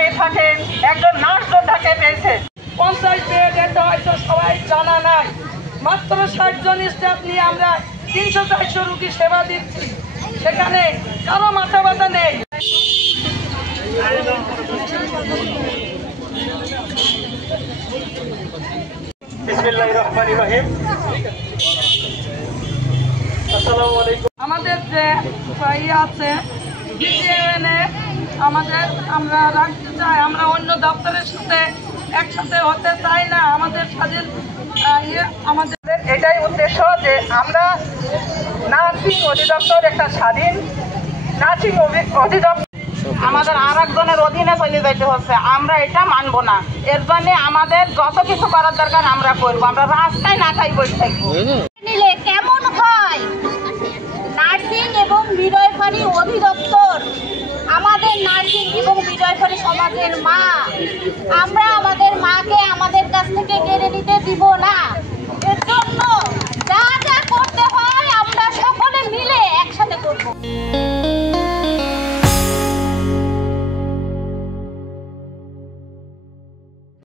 পেয়ে থাকেন, একজন নার্স যোদ্ধাকে পেয়েছে। 50 বেড, এটা হয়তো সবাই জানা নাই। মাত্র 60 জন স্টাফ নিয়ে আমরা 300-400 রোগী সেবা দিচ্ছি, সেখানে কারো মাথা ব্যথা নেই। বিসমিল্লাহির রহমানির রহিম। আসসালামু আলাইকুম। আমাদের যে আছে আমাদের আমরা রাখতে চাই, আমরা অন্য দপ্তরের সাথে একসাথে হতে চাই না। আমাদের স্বাধীন আমাদের এটাই উদ্দেশ্য যে আমরা নার্সিং অধিদপ্তর একটা স্বাধীন নার্সিং অধিদপ্তর আমাদের আর একজনের অধীনে চলে যেতে হচ্ছে, আমরা এটা মানব না। এর জন্য আমাদের যত কিছু করার দরকার আমরা করবো, আমরা রাস্তায় না খাই বসে থাকবো। নিলে কেমন হয়? নার্সিং এবং মিডওয়াইফারি অধিদপ্তর আমাদের নার্সিং এবং মিডওয়াইফারি সমাজের মা। আমরা আমাদের মাকে আমাদের কাছ থেকে